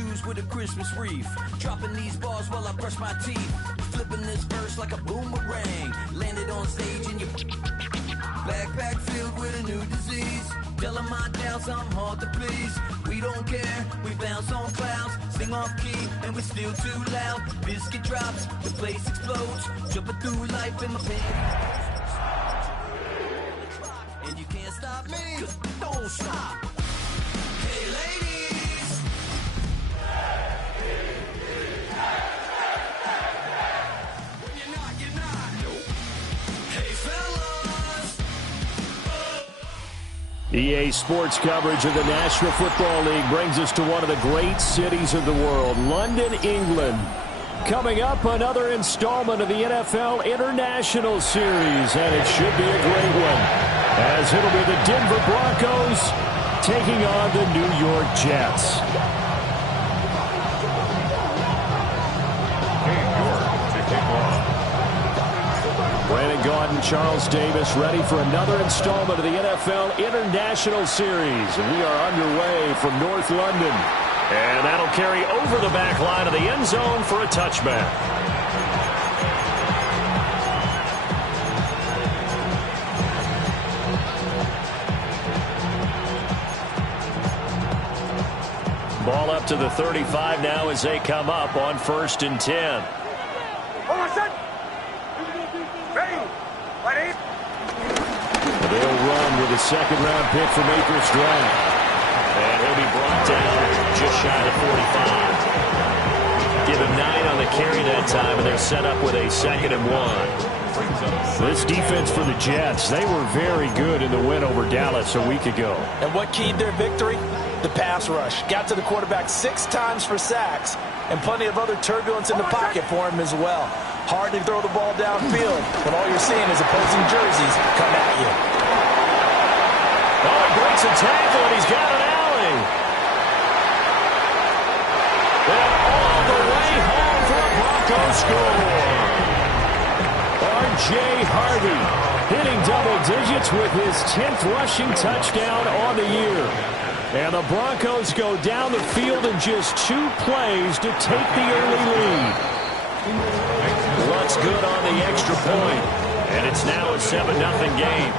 shoes with a Christmas wreath. Dropping these bars while I brush my teeth. Flipping this verse like a boomerang. Landed on stage in your backpack filled with a new disease. Telling my doubts I'm hard to please. We don't care, we bounce on clouds. Sing off key and we're still too loud. Biscuit drops, the place explodes. Jumping through life in my pants. And you can't stop me, 'cause don't stop. Hey ladies. When you're not, you're not. Nope. Hey fellas. EA Sports coverage of the National Football League brings us to one of the great cities of the world, London, England. Coming up, another installment of the NFL International Series, and it should be a great one, as it'll be the Denver Broncos taking on the New York Jets. Brandon Gaudin, Charles Davis, ready for another installment of the NFL International Series. And we are underway from North London. And that'll carry over the back line of the end zone for a touchback. Ball up to the 35 now as they come up on 1st and 10. They'll run with a second-round pick from Akers Drive. And he'll be brought down just shy of 45. Give him 9 on the carry that time, and they're set up with a 2nd and 1. This defense for the Jets, they were very good in the win over Dallas a week ago. And what keyed their victory? The pass rush. Got to the quarterback 6 times for sacks, and plenty of other turbulence in the pocket for him as well. Hard to throw the ball downfield when all you're seeing is opposing jerseys come at you. Oh, he breaks a tackle, and he's got an alley. And all the way home for a Broncos score. R.J. Harvey hitting double digits with his 10th rushing touchdown on the year. And the Broncos go down the field in just 2 plays to take the early lead. Luntz good on the extra point, and it's now a 7-0 game.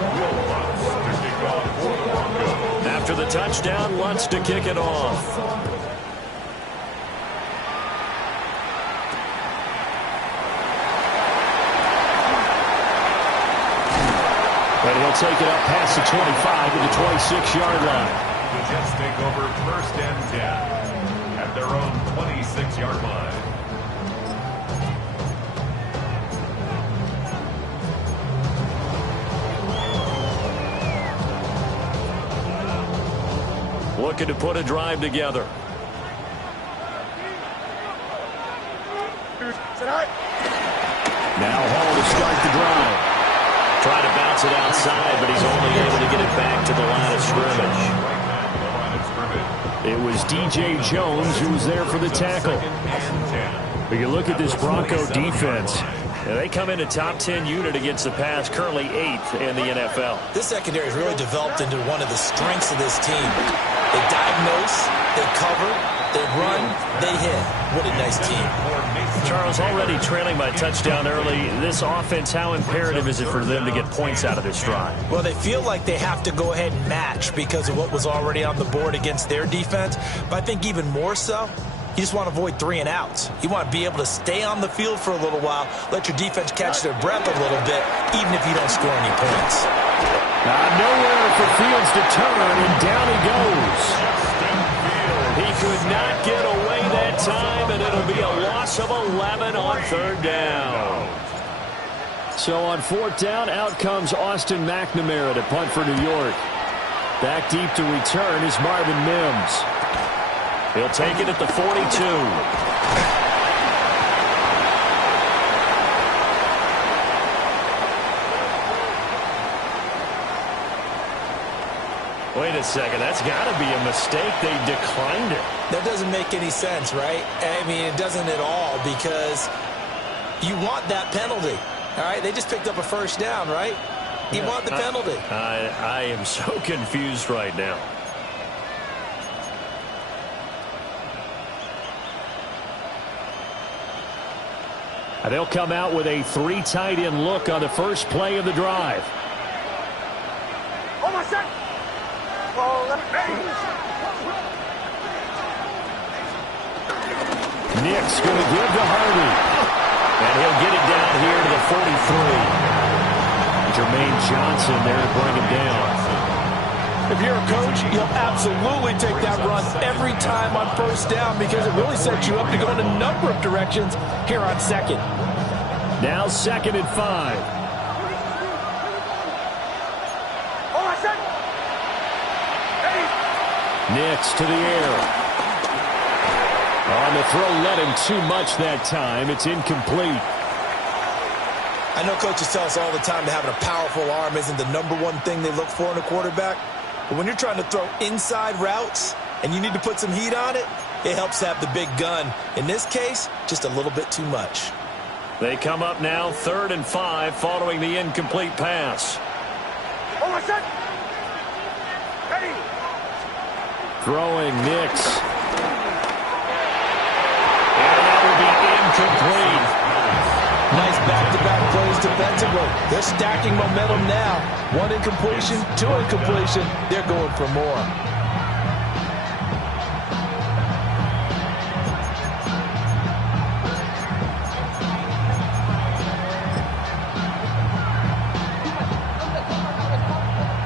After the touchdown, Luntz to kick it off. And he'll take it up past the 25 to the 26-yard line. The Jets take over 1st and 10 at their own 26-yard line. Looking to put a drive together. Now Hall to start the drive. Trying to bounce it outside, but he's only able to get it back to the line of scrimmage. It was D.J. Jones who was there for the tackle. But you look at this Bronco defense. They come in a top 10 unit against the pass, currently 8th in the NFL. This secondary has really developed into one of the strengths of this team. They diagnose, they cover, they run, they hit. What a nice team. Charles, already trailing by touchdown early. This offense, how imperative is it for them to get points out of this drive? Well, they feel like they have to go ahead and match because of what was already on the board against their defense. But I think even more so, you just want to avoid 3 and outs. You want to be able to stay on the field for a little while, let your defense catch their breath a little bit, even if you don't score any points. Nowhere for Fields to turn, and down he goes. He could not get away that time, and it'll be a loss of 11 on 3rd down. So on 4th down, out comes Austin McNamara to punt for New York. Back deep to return is Marvin Mims. He'll take it at the 42. Wait a second, that's got to be a mistake. They declined it. That doesn't make any sense, right? I mean, it doesn't at all, because you want that penalty. All right, they just picked up a 1st down, right? You want the penalty. I am so confused right now. They'll come out with a 3 tight end look on the first play of the drive. Nick's going to give to Harvey. And he'll get it down here to the 43. Jermaine Johnson there to bring him down. If you're a coach, you'll absolutely take that run every time on first down because it really sets you up to go in a number of directions here on second. Now 2nd and 5. Nix to the air. On the throw, led him too much that time. It's incomplete. I know coaches tell us all the time that having a powerful arm isn't the #1 thing they look for in a quarterback. But when you're trying to throw inside routes and you need to put some heat on it, it helps to have the big gun. In this case, just a little bit too much. They come up now 3rd and 5 following the incomplete pass. Throwing Nix. And that will be incomplete. Nice back-to-back plays defensively. They're stacking momentum now. 1 incompletion, 2 incompletion. They're going for more.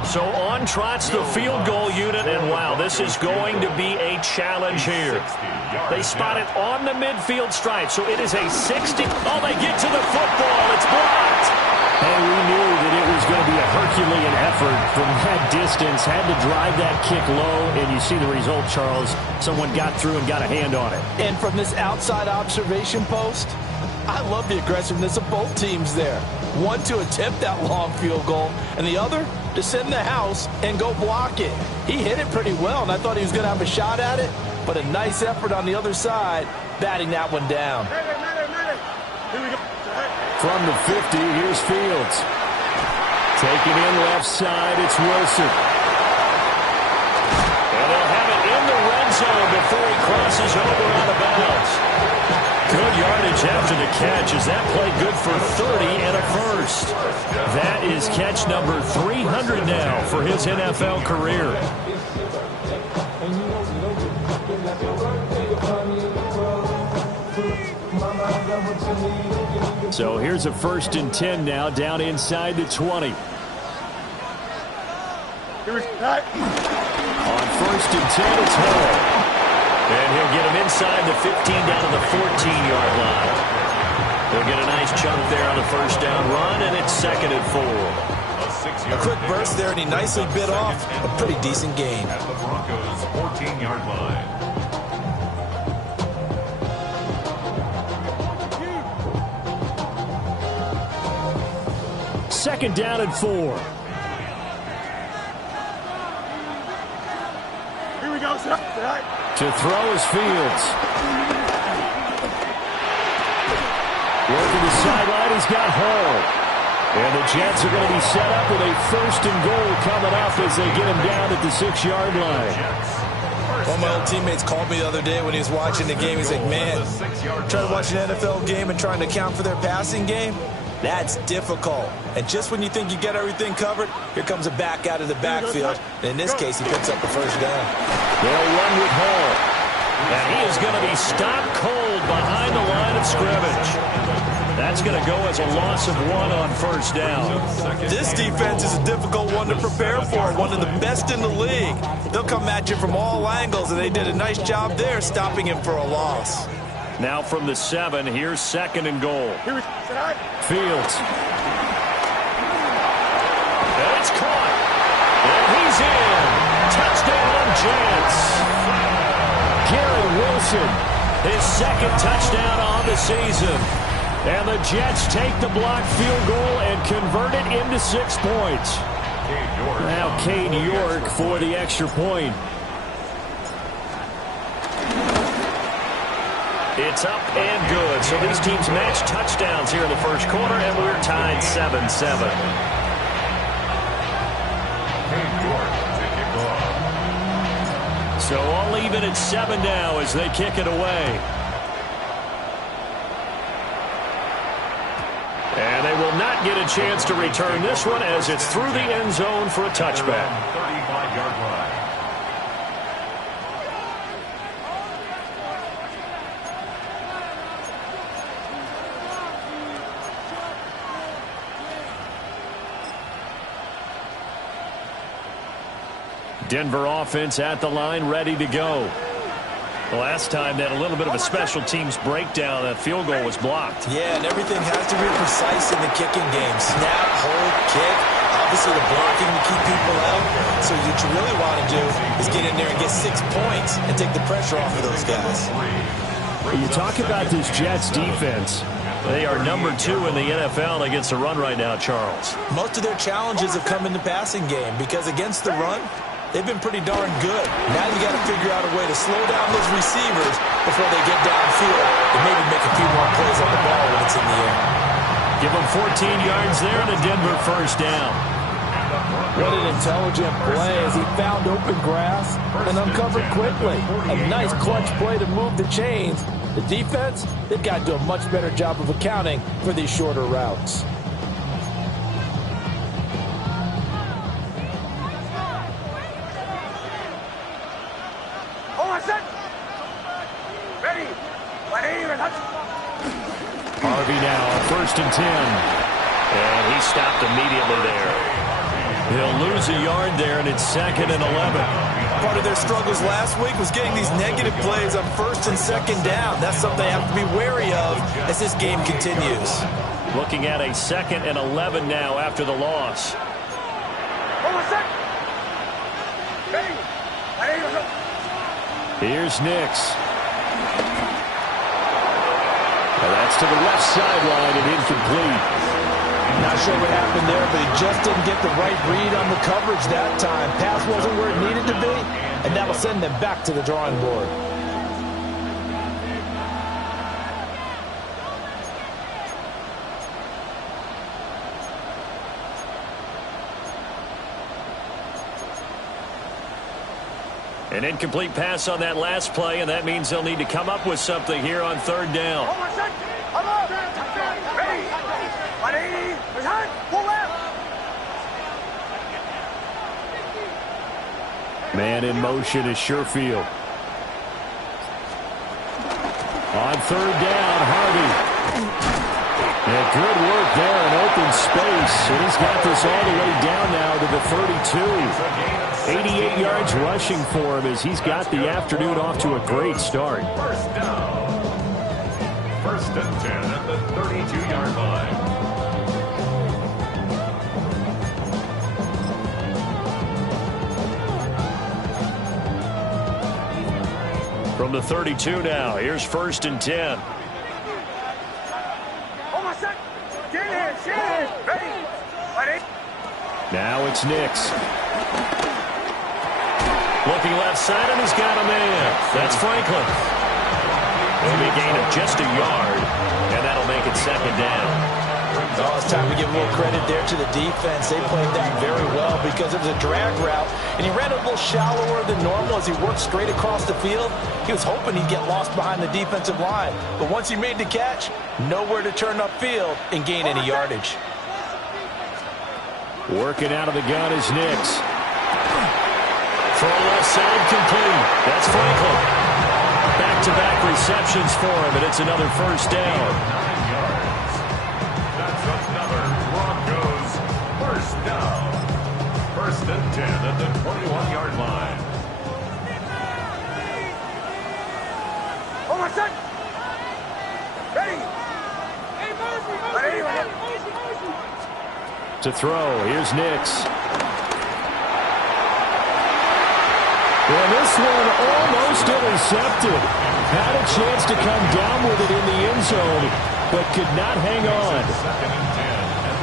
So on trots the field goal unit, and wow, this is going to be a challenge here. They spot it on the midfield stripe, so it is a 60. Oh, they get to the football. It's blocked. And we knew that it was going to be a Herculean effort from that distance. Had to drive that kick low, and you see the result, Charles. Someone got through and got a hand on it. And from this outside observation post, I love the aggressiveness of both teams there. One to attempt that long field goal, and the other to send the house and go block it. He hit it pretty well, and I thought he was going to have a shot at it, but a nice effort on the other side, batting that one down. From the 50, here's Fields. Taking in left side, it's Wilson. And they'll have it in the red zone before he crosses over out of bounds. Good yardage after the catch. Is that play good for 30 and a first? That is catch number 300 now for his NFL career. So here's a 1st and 10 now, down inside the 20. On 1st and 10, it's Hall. And he'll get him inside the 15 down to the 14-yard line. They'll get a nice chunk there on the first down run, and it's 2nd and 4. A quick burst there, and he nicely bit off a pretty decent gain. At the Broncos' 14-yard line. Second down and 4. Here we go, sir. To throw is Fields. Working the sideline, he's got Hall. And the Jets are going to be set up with a 1st and goal coming up as they get him down at the 6-yard line. One of my old teammates called me the other day when he was watching the game. He's like, man, trying to watch an NFL game and trying to account for their passing game? That's difficult. And just when you think you get everything covered, here comes a back out of the backfield. And in this case, he picks up the first down. They'll run with Hall. And he is going to be stopped cold behind the line of scrimmage. That's going to go as a loss of 1 on first down. This defense is a difficult one to prepare for, one of the best in the league. They'll come at you from all angles, and they did a nice job there stopping him for a loss. Now from the 7, here's 2nd and goal. Fields. And it's caught. And he's in. Touchdown, Jets. Gary Wilson, his 2nd touchdown on the season. And the Jets take the blocked field goal and convert it into 6 points. Now Cade York for the extra point. It's up and good. So these teams match touchdowns here in the first quarter, and we're tied 7-7. So all even at 7 now as they kick it away. And they will not get a chance to return this one as it's through the end zone for a touchback. 35-yard line. Denver offense at the line, ready to go. The last time they had a little bit of a special teams breakdown, that field goal was blocked. Yeah, and everything has to be precise in the kicking game. Snap, hold, kick. Obviously the blocking to keep people out. So what you really want to do is get in there and get 6 points and take the pressure off of those guys. You talk about this Jets defense. They are number 2 in the NFL against the run right now, Charles. Most of their challenges have come in the passing game because against the run, they've been pretty darn good. Now you got to figure out a way to slow down those receivers before they get downfield and maybe make a few more plays on the ball when it's in the air. Give them 14 yards there and a Denver first down. What an intelligent play as he found open grass and uncovered quickly. A nice clutch play to move the chains. The defense, they've got to do a much better job of accounting for these shorter routes. Harvey now on 1st and 10. And he stopped immediately there. He'll lose a yard there, and it's 2nd and 11. Part of their struggles last week was getting these negative plays on 1st and 2nd down. That's something they have to be wary of as this game continues. Looking at a 2nd and 11 now after the loss. Here's Nix. And that's to the left sideline and incomplete. Not sure what happened there, but he just didn't get the right read on the coverage that time. Pass wasn't where it needed to be, and that'll send them back to the drawing board. An incomplete pass on that last play, and that means they'll need to come up with something here on 3rd down. Man in motion is Sherfield. On 3rd down, Harvey. And good work there in open space. And he's got this all the way down now to the 32. 88 yards rushing for him as he's got the afternoon off to a great start. First down. 1st and 10 at the 32-yard line. From the 32 now, here's 1st and 10. Now it's Nix. Looking left side, and he's got a man. That's Franklin. Maybe a gain of just a yard, and that'll make it 2nd down. Oh, it's time to give a little credit there to the defense. They played that very well because it was a drag route, and he ran a little shallower than normal as he worked straight across the field. He was hoping he'd get lost behind the defensive line, but once he made the catch, nowhere to turn upfield and gain any yardage. Working out of the gun is Nix. Throw left side complete. That's Franklin. Back-to-back receptions for him, and it's another first down. 9 yards. That's another Broncos first down. 1st and 10 at the 21-yard line. To throw, here's Nix. Well, this one almost intercepted. Had a chance to come down with it in the end zone, but could not hang on.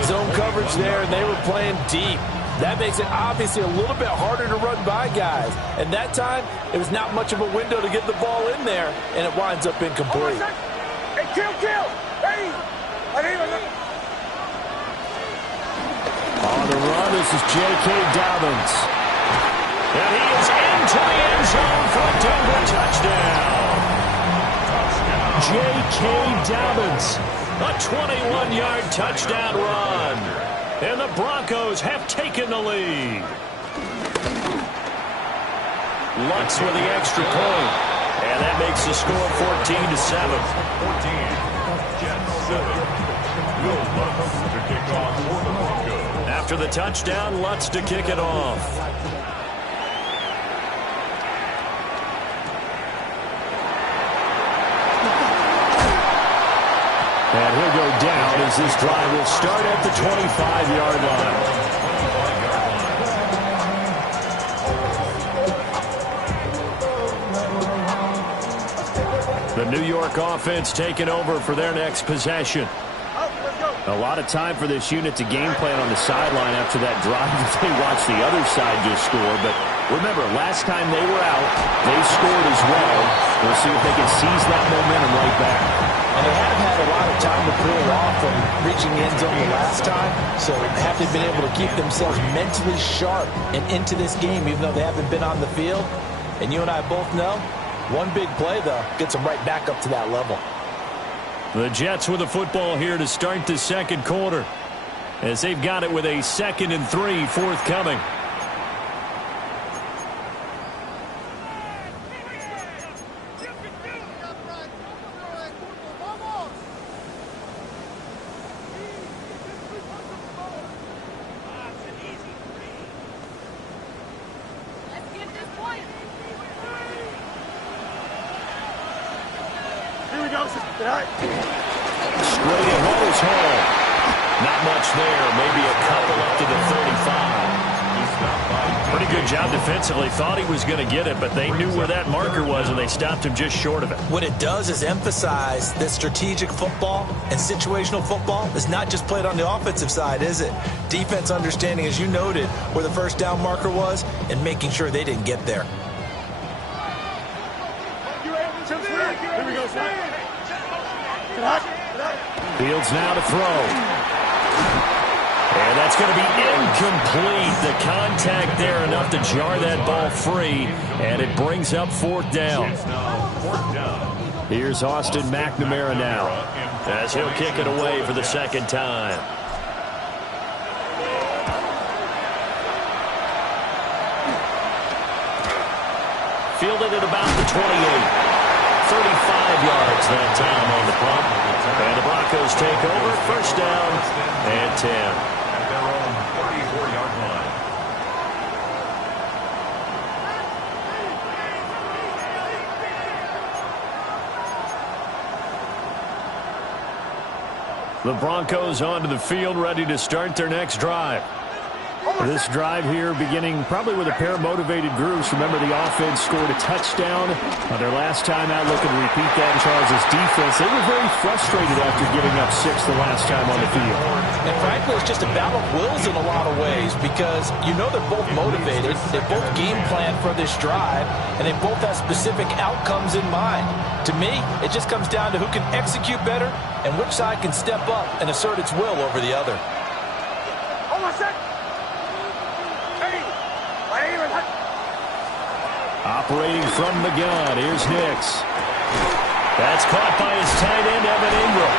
Zone coverage there, and they were playing deep. That makes it obviously a little bit harder to run by guys. And that time, it was not much of a window to get the ball in there, and it winds up incomplete. Hey, kill! Ready! On the run, this is J.K. Dobbins. And he is into the end zone for a Denver touchdown. J.K. Dobbins A 21-yard touchdown run. And the Broncos have taken the lead. Lutz with the extra point. And that makes the score 14-7. 14. Jets 7. Will Lutz to kick off for the Broncos. After the touchdown, Lutz to kick it off. And he'll go down as this drive will start at the 25-yard line. The New York offense taking over for their next possession. A lot of time for this unit to game plan on the sideline after that drive as they watch the other side just score. But remember, last time they were out, they scored as well. We'll see if they can seize that momentum right back. And they haven't had a lot of time to pull off from reaching the end zone the last time. So they have to have been able to keep themselves mentally sharp and into this game, even though they haven't been on the field. And you and I both know, one big play, though, gets them right back up to that level. The Jets with the football here to start the second quarter, as they've got it with a 2nd and 3 forthcoming. Defensively thought he was going to get it, but they knew where that marker was, and they stopped him just short of it. What it does is emphasize that strategic football and situational football is not just played on the offensive side, is it? Defense understanding, as you noted, where the first down marker was and making sure they didn't get there. Fields now to throw. And that's going to be incomplete. The contact there enough to jar that ball free, and it brings up 4th down. Here's Austin McNamara now, as he'll kick it away for the second time. Fielded at about the 28. 35 yards that time on the punt. And the Broncos take over, first down and 10. At their own 34-yard line. The Broncos onto the field, ready to start their next drive. This drive here beginning probably with a pair of motivated groups. Remember, the offense scored a touchdown on their last time out, looking to repeat that in Charles' defense. They were very frustrated after giving up 6 the last time on the field. And frankly, it's just a battle of wills in a lot of ways, because you know they're both motivated, they both game plan for this drive, and they both have specific outcomes in mind. To me, it just comes down to who can execute better and which side can step up and assert its will over the other. Operating from the gun, here's Nix. That's caught by his tight end, Evan Ingram.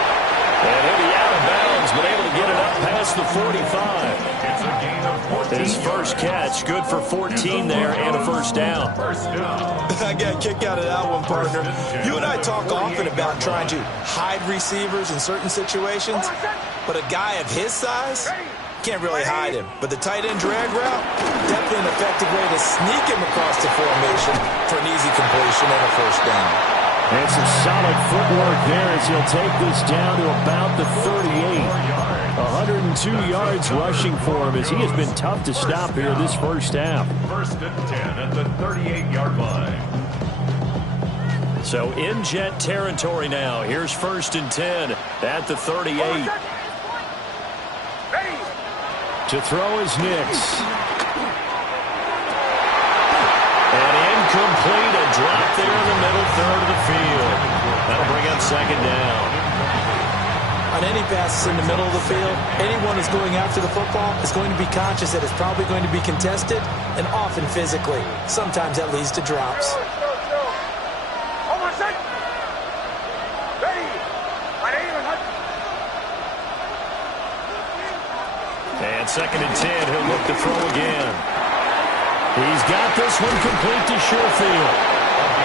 And he'll be out of bounds, but able to get it up past the 45. It's a gain of 14. His first catch, good for 14 there and a first down. I got a kick out of that one, partner. You and I talk often about trying to hide receivers in certain situations, but a guy of his size can't really hide him. But the tight end drag route, definitely an effective way to sneak him across the formation for an easy completion and a first down. And some solid footwork there as he'll take this down to about the 38. 102 yards rushing for him as he has been tough to stop here this first half. 1st and 10 at the 38-yard line. So in Jet territory now. Here's 1st and 10 at the 38. To throw is Nix. And incomplete, a drop there in the middle third of the field. That'll bring up 2nd down. On any passes in the middle of the field, anyone who's going after the football is going to be conscious that it's probably going to be contested, and often physically. Sometimes that leads to drops. 2nd and 10. He'll look to throw again. He's got this one complete to Sherfield.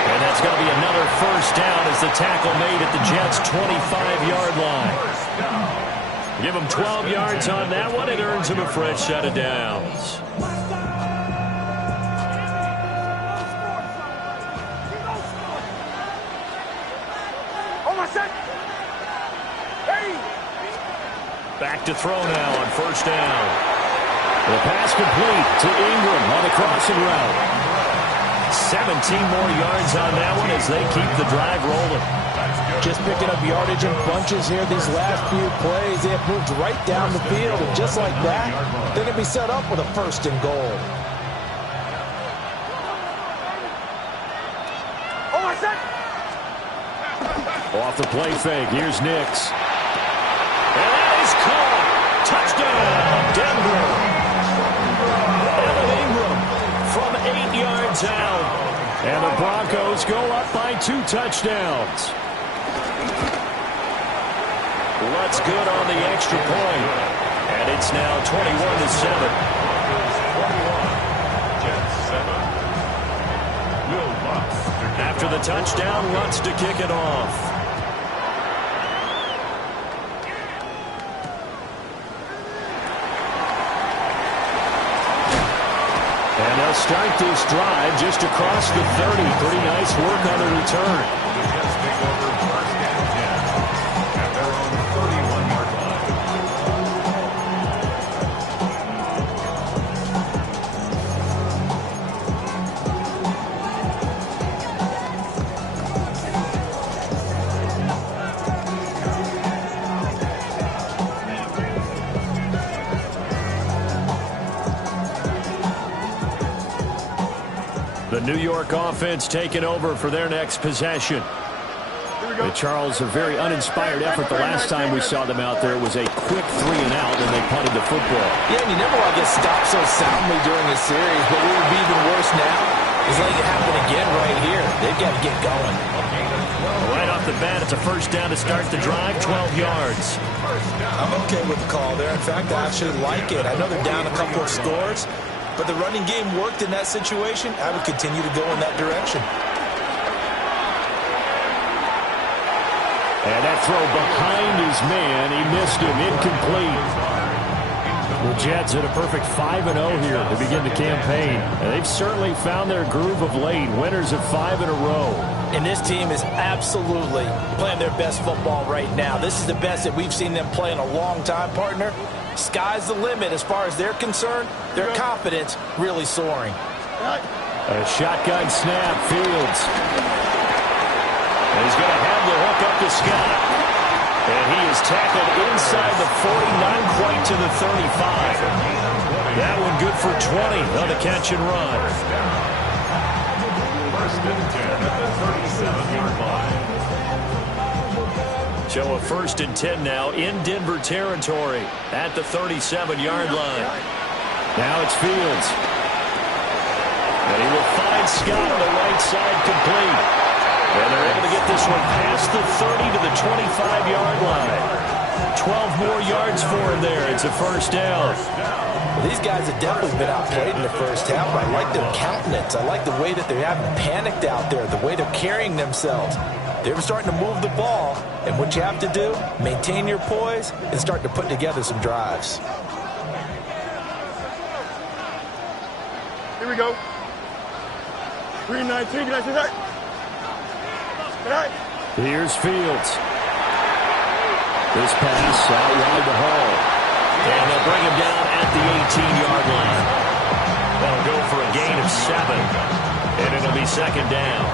And that's going to be another first down as the tackle made at the Jets' 25-yard line. Give him 12 yards on that one. It earns him a fresh set of downs. Back to throw now on first down. The pass complete to Ingram on the crossing route. 17 more yards on that one as they keep the drive rolling. Just picking up yardage in bunches here these last few plays. They have moved right down the field, and just like that, they can be set up with a 1st and goal. Off the play fake, here's Nix. And that is caught. Touchdown, Denver. Evan Ingram from 8 yards out. And the Broncos go up by 2 touchdowns. What's good on the extra point? And it's now 21-7. After the touchdown, Lutz to kick it off. And they'll start this drive just across the 30. Pretty nice work on the return. The Jets take over 1st and 10 at their own 31-yard line. The New York offense taking over for their next possession. Charles, a very uninspired effort. The last time we saw them out there was a quick 3 and out, and they punted the football. Yeah, and you never want to get stopped so soundly during a series, but what would be even worse now is letting it happen again right here. They've got to get going. Right off the bat, it's a first down to start the drive, 12 yards. I'm okay with the call there. In fact, I actually like it. I know they're down a couple of scores, but the running game worked in that situation. I would continue to go in that direction. And that throw behind his man, he missed him, incomplete. The Jets at a perfect 5-0 here to begin the campaign. And they've certainly found their groove of late, winners of 5 in a row. And this team is absolutely playing their best football right now. This is the best that we've seen them play in a long time, partner. Sky's the limit as far as they're concerned. Their confidence really soaring. A shotgun snap, Fields. And he's going to have the hook up to Scott. And he is tackled inside the 40, not quite to the 35. That one good for 20 on the catch and run. 1st and 10 at the 37-yard line. So a 1st and 10 now in Denver territory at the 37-yard line. Now it's Fields. And he will find Scott on the right side complete. And they're able to get this one past the 30 to the 25-yard line. 12 more yards for him there. It's a first down. Well, these guys have definitely been outplayed in the first half. I like their countenance. I like the way that they haven't panicked out there, the way they're carrying themselves. They're starting to move the ball, and what you have to do, maintain your poise and start to put together some drives. Here we go. 319, that's it. Here's Fields. This pass out wide to Hall. And they'll bring him down at the 18-yard line. That'll go for a gain of 7. And it'll be 2nd down.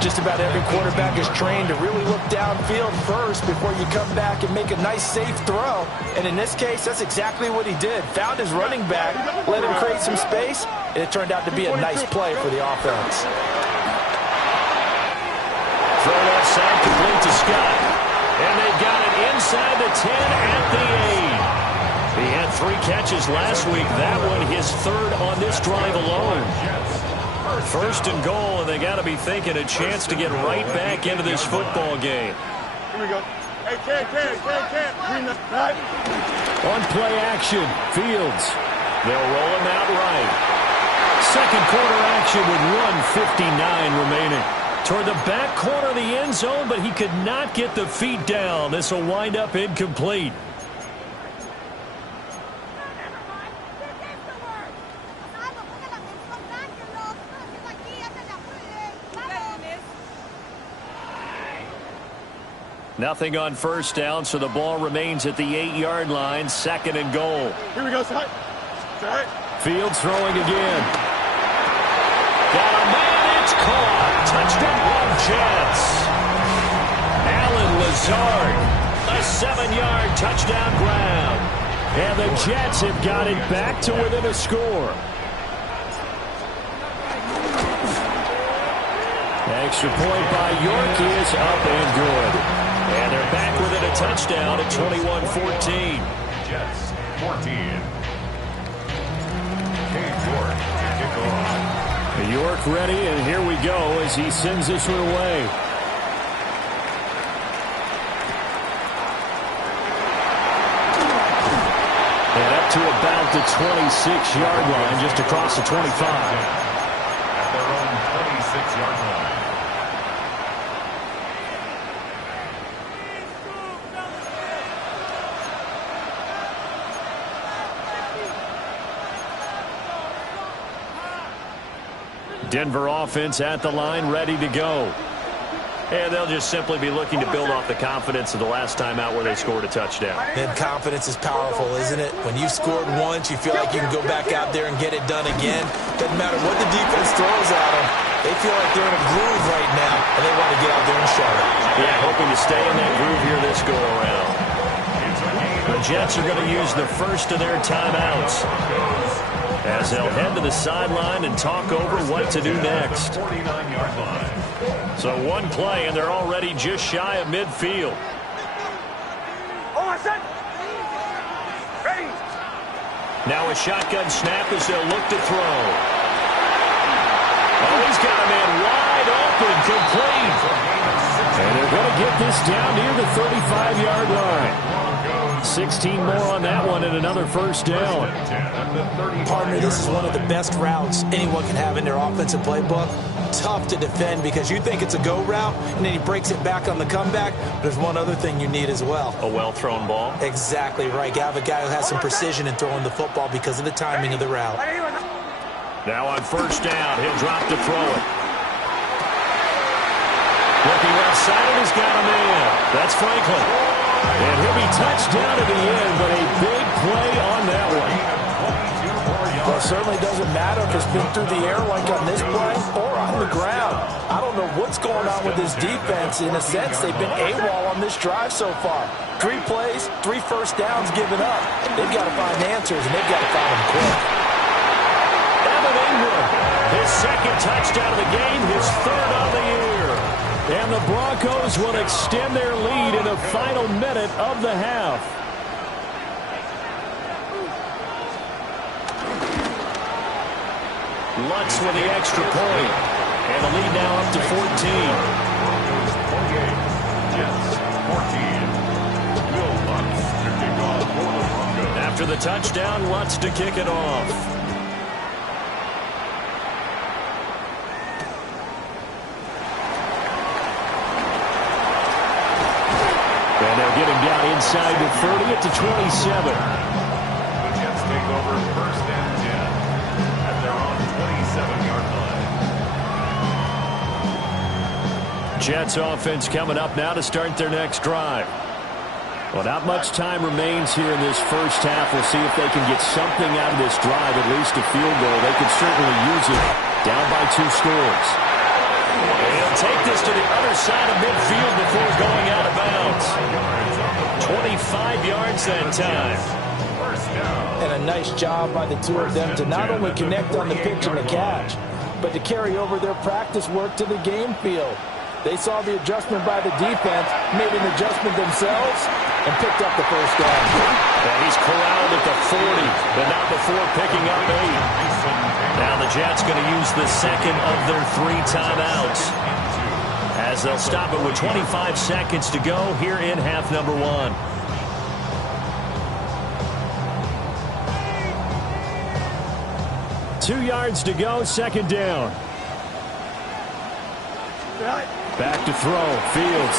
Just about every quarterback is trained to really look downfield first before you come back and make a nice, safe throw. And in this case, that's exactly what he did. Found his running back, let him create some space, and it turned out to be a nice play for the offense. Throw left side complete to Scott. And they've got it inside the 10 at the 8. He had 3 catches last week. That one his 3rd on this drive alone. 1st and goal, and they got to be thinking a chance to get right back into this football game. Here we go. Hey, Cam. On play action, Fields. They'll roll him out right. Second quarter action with 1:59 remaining. Toward the back corner of the end zone, but he could not get the feet down. This will wind up incomplete. Nothing on first down, so the ball remains at the 8-yard line, second and goal. Here we go, son. Fields throwing again. Got a man, it's caught. Touchdown, Jets. Allen Lazard, a 7-yard touchdown grab. And the Jets have got it back to within a score. Extra point by York is up and good. And they're back within a touchdown at 21-14. Jets 14. York ready, and here we go as he sends this one away. And up to about the 26-yard line, just across the 25. At their own 26-yard line. Denver offense at the line, ready to go. And they'll just simply be looking to build off the confidence of the last time out where they scored a touchdown. And confidence is powerful, isn't it? When you've scored once, you feel like you can go back out there and get it done again. Doesn't matter what the defense throws at them. They feel like they're in a groove right now, and they want to get out there and show it. Yeah, hoping to stay in that groove here this go-around. The Jets are going to use the first of their timeouts as they'll head to the sideline and talk over what to do next. 49-yard line. So one play, and they're already just shy of midfield. Ready. Now a shotgun snap as they'll look to throw. Oh, he's got a man wide open, complete. And they're going to get this down near the 35-yard line. 16 more on that one and another first down. Partner, this is one of the best routes anyone can have in their offensive playbook. Tough to defend because you think it's a go route, and then he breaks it back on the comeback. There's one other thing you need as well. A well-thrown ball. Exactly right. You have a guy who has some precision in throwing the football because of the timing of the route. Now on first down, he'll drop to throw it. Looking left side, and he's got a man. That's Franklin. And he'll be touched down at the end, but a big play on that one. Well, it certainly doesn't matter if it's been through the air like on this play or on the ground. I don't know what's going on with this defense. In a sense, they've been AWOL on this drive so far. 3 plays, 3 first downs given up. They've got to find answers, and they've got to find them quick. Evan Ingram, his second touchdown of the game, his third of the year. And the Broncos will extend their lead in the final minute of the half. Lutz with the extra point. And the lead now up to 14. Jets 14. Will Lutz to kick off for the Broncos. After the touchdown, Lutz to kick it off. And they'll get him down inside the 30 at the 27. The Jets take over first and 10 at their own 27-yard line. Jets offense coming up now to start their next drive. Well, not much time remains here in this first half. We'll see if they can get something out of this drive, at least a field goal. They could certainly use it down by 2 scores. He'll take this to the other side of midfield before going out of bounds. 25 yards that time. And a nice job by the 2 of them to not only connect on the pitch and the catch, but to carry over their practice work to the game field. They saw the adjustment by the defense, made an adjustment themselves, and picked up the first down. And he's corralled at the 40, but not before picking up 8. Now the Jets going to use the second of their 3 timeouts as they'll stop it with 25 seconds to go here in half number one. Two yards to go, second down. Back to throw, Fields.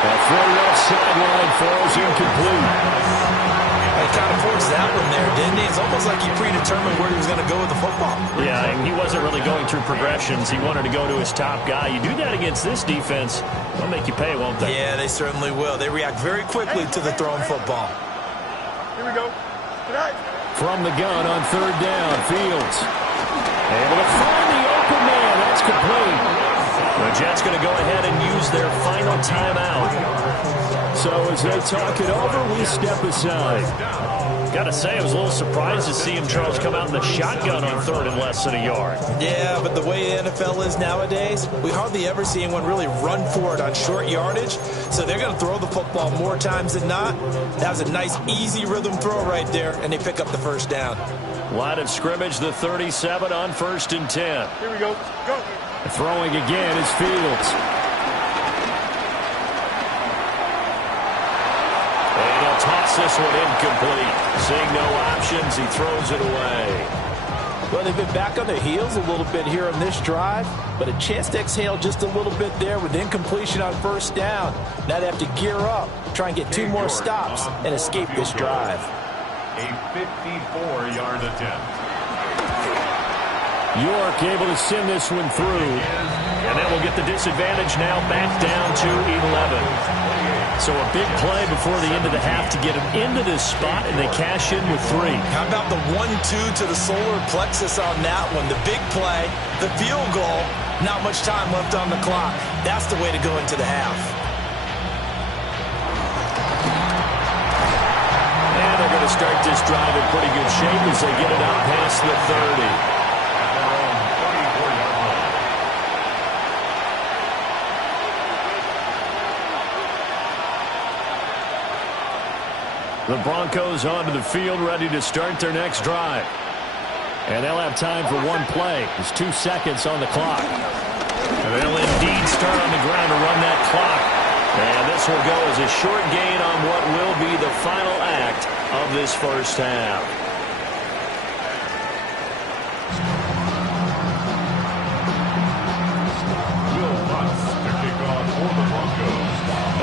That throw left sideline falls incomplete. He kind of forced that one there, didn't he? It's almost like he predetermined where he was going to go with the football. Yeah, and he wasn't really going through progressions. He wanted to go to his top guy. You do that against this defense, they'll make you pay, won't they? Yeah, they certainly will. They react very quickly to the thrown football. Here we go. From the gun on third down, Fields. Able to find the open man. That's complete. The Jets going to go ahead and use their final timeout. So as they talk it over, we step aside. Got to say, I was a little surprised to see him, Charles, come out in the shotgun on third and less than a yard. Yeah, but the way the NFL is nowadays, we hardly ever see anyone really run for it on short yardage. So they're going to throw the football more times than not. That was a nice, easy rhythm throw right there, and they pick up the first down. Line of scrimmage, the 37 on 1st and 10. Here we go. Go. Throwing again is Fields. And he'll toss this one incomplete. Seeing no options, he throws it away. Well, they've been back on their heels a little bit here on this drive, but a chance to exhale just a little bit there with incompletion on first down. Now they have to gear up, try and get two more stops, and escape this drive. A 54-yard attempt. York able to send this one through. And that will get the disadvantage now back down to 11. So a big play before the end of the half to get them into this spot, and they cash in with 3. How about the 1-2 to the solar plexus on that one? The big play, the field goal, not much time left on the clock. That's the way to go into the half. And they're going to start this drive in pretty good shape as they get it out past the 30. The Broncos onto the field, ready to start their next drive. And they'll have time for one play. There's 2 seconds on the clock. And they'll indeed start on the ground to run that clock. And this will go as a short gain on what will be the final act of this first half.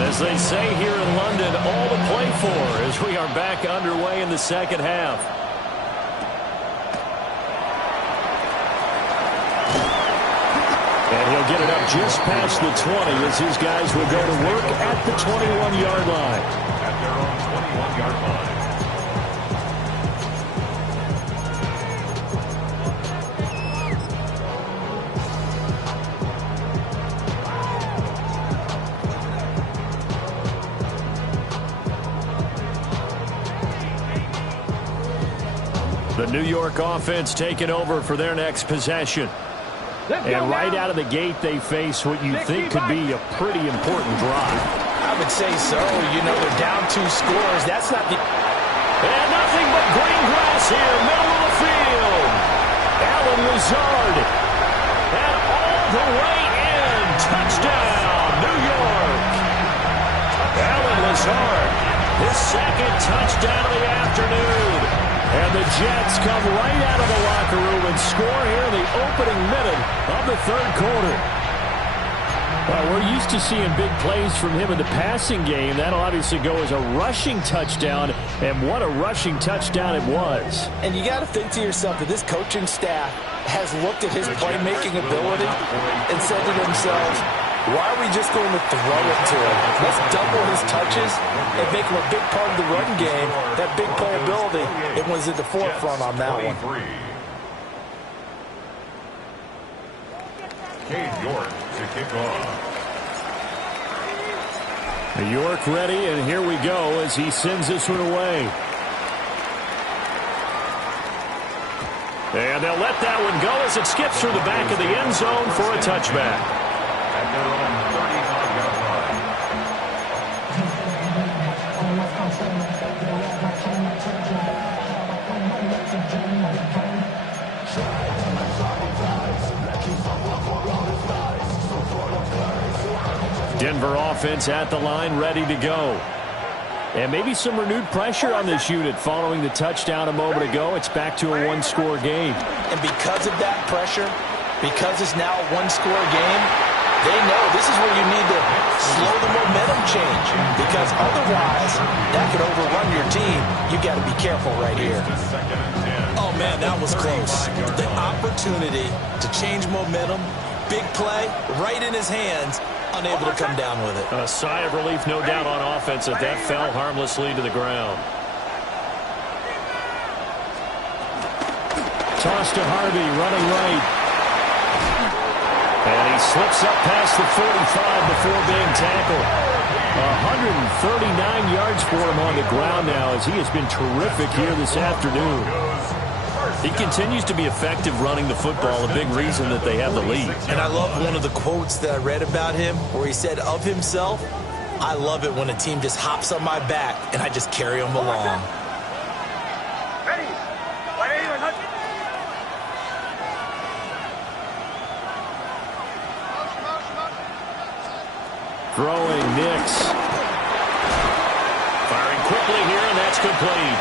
As they say here in London, all to play for as we are back underway in the second half. And he'll get it up just past the 20 as his guys will go to work at the 21-yard line. At their own 21-yard line. The New York offense taking over for their next possession. And right out of the gate, they face what you think could be a pretty important drive. I would say so. You know, they're down 2 scores. That's not the... And nothing but green grass here, middle of the field. Alan Lazard. And all the way in. Touchdown, New York. Alan Lazard, his second touchdown of the afternoon. And the Jets come right out of the locker room and score here in the opening minute of the third quarter. Well, we're used to seeing big plays from him in the passing game. That'll obviously go as a rushing touchdown, and what a rushing touchdown it was. And you got to think to yourself that this coaching staff has looked at his playmaking ability and said to themselves, why are we just going to throw it to him? Let's double his touches and make him a big part of the run game. That big playability, it was at the forefront on that one. Cade York to kick off. York ready, and here we go as he sends this one away. And they'll let that one go as it skips through the back of the end zone for a touchback. At their own 35-yard line. Denver offense at the line, ready to go. And maybe some renewed pressure on this unit following the touchdown a moment ago. It's back to a one-score game. And because of that pressure, because it's now a one-score game, they know this is where you need to slow the momentum change, because otherwise that could overrun your team. You got to be careful right here. Oh, man, that was close. The opportunity to change momentum, big play, right in his hands, unable to come down with it. A sigh of relief, no doubt, on offense that fell harmlessly to the ground. Toss to Harvey, running right. And he slips up past the 45 before being tackled. 139 yards for him on the ground now, as he has been terrific here this afternoon. He continues to be effective running the football, a big reason that they have the lead. And I love one of the quotes that I read about him where he said of himself, "I love it when a team just hops on my back and I just carry them along." Throwing, Nix. Firing quickly here, and that's complete.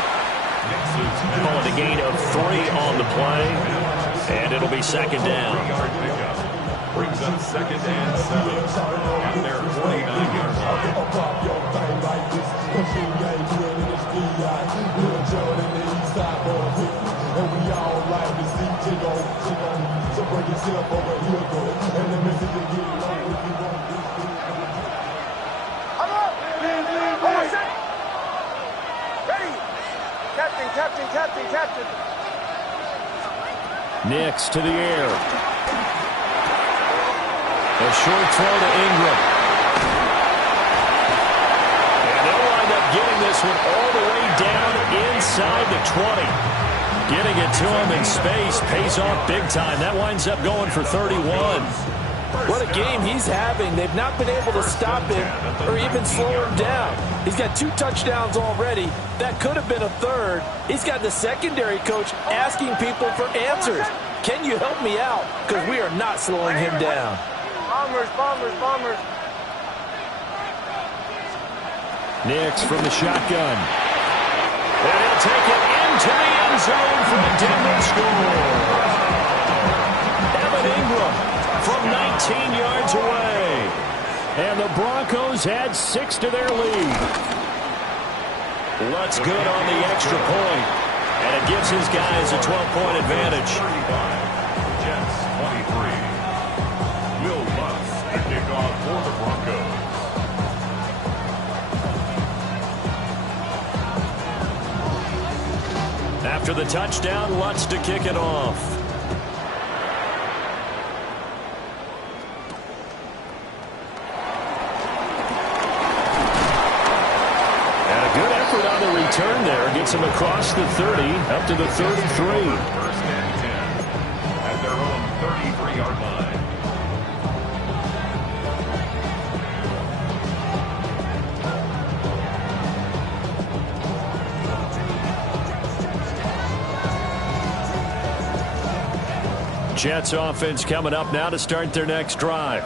Calling a gain of 3 on the play, and it'll be second down. Brings up second and 7 at their 49-yard line. Captain. Nix to the air. A short throw to Ingram. And they'll wind up getting this one all the way down inside the 20. Getting it to him in space pays off big time. That winds up going for 31. What a game he's having. They've not been able to stop him or even slow him down. He's got 2 touchdowns already. That could have been a third. He's got the secondary coach asking people for answers. Can you help me out? Because we are not slowing him down. Bombers. Nix from the shotgun. And he'll take it into the end zone for a Denver score. Evan Ingram from 19 yards away. And the Broncos add 6 to their lead. Lutz good on the extra point. And it gives his guys a 12-point advantage. Jets 23. Will Lutz to kick off for the Broncos. After the touchdown, Lutz to kick it off. On the return there, gets him across the 30, up to the 33. First and 10 at their own 33-yard line. Jets offense coming up now to start their next drive.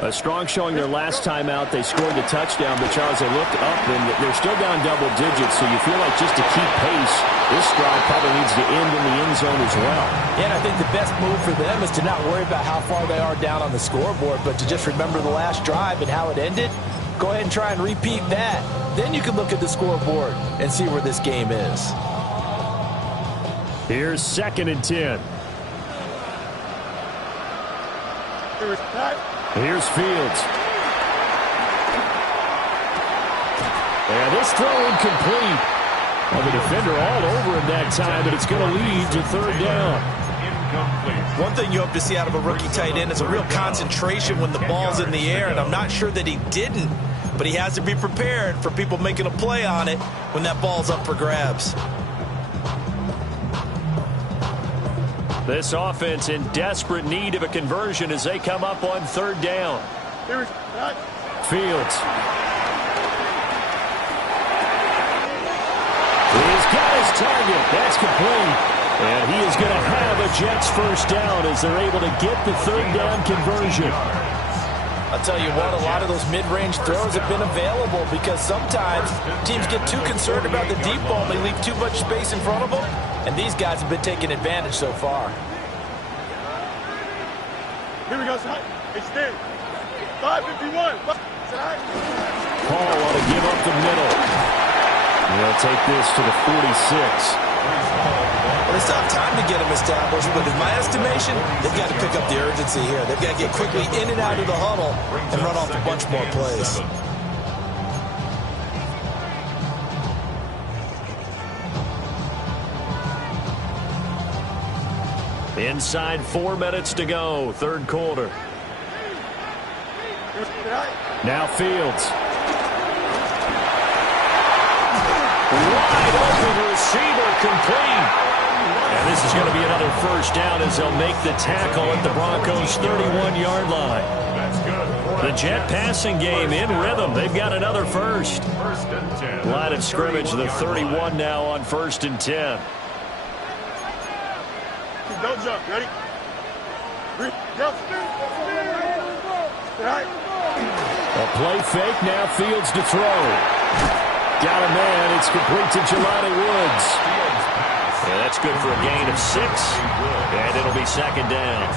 A strong showing their last time out. They scored the touchdown, but Charles, they looked up and they're still down double digits, so you feel like just to keep pace, this drive probably needs to end in the end zone as well. Yeah, and I think the best move for them is to not worry about how far they are down on the scoreboard, but to just remember the last drive and how it ended. Go ahead and try and repeat that. Then you can look at the scoreboard and see where this game is. Here's second and 10. Here's Fields. And this throw incomplete. Well, the defender all over him that time, but it's going to lead to third down. Incomplete. One thing you hope to see out of a rookie tight end is a real concentration when the ball's in the air, and I'm not sure that he didn't, but he has to be prepared for people making a play on it when that ball's up for grabs. This offense in desperate need of a conversion as they come up on third down. Fields. He's got his target. That's complete. And he is going to have a Jets first down as they're able to get the third down conversion. I'll tell you what, a lot of those mid-range throws have been available because sometimes teams get too concerned about the deep ball and they leave too much space in front of them, and these guys have been taking advantage so far. Here we go, son. Extend. 551. Paul ought to give up the middle. They'll take this to the 46. Well, they still have time to get them established, but in my estimation, they've got to pick up the urgency here. They've got to get quickly in and out of the huddle and run off a bunch more plays. Inside 4 minutes to go, third quarter. Now Fields. Wide open receiver, complete. And this is going to be another first down as they'll make the tackle at the Broncos' 31-yard line. The Jet passing game in rhythm. They've got another first. Line of scrimmage, the 31 now on 1st and 10. Don't jump. Ready? Jump. A play fake, now Fields to throw. Got a man, it's complete to Jelani Woods. Yeah, that's good for a gain of 6, and it'll be second down.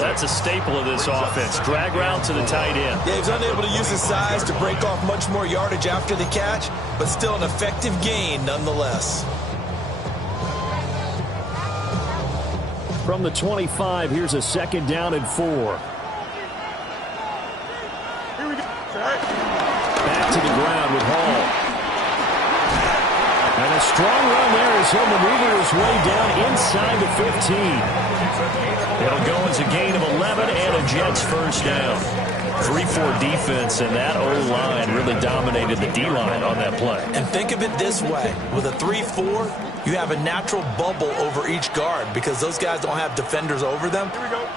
That's a staple of this offense. Drag route to the tight end. Yeah, he's unable to use his size to break off much more yardage after the catch, but still an effective gain nonetheless. From the 25, here's a second down and 4. Here we go. Back to the ground with Hall. And a strong run there as he'll maneuver his way down inside the 15. It'll go as a gain of 11 and a Jets first down. 3-4 defense, and that O-line really dominated the D-line on that play. And think of it this way. With a 3-4, you have a natural bubble over each guard because those guys don't have defenders over them.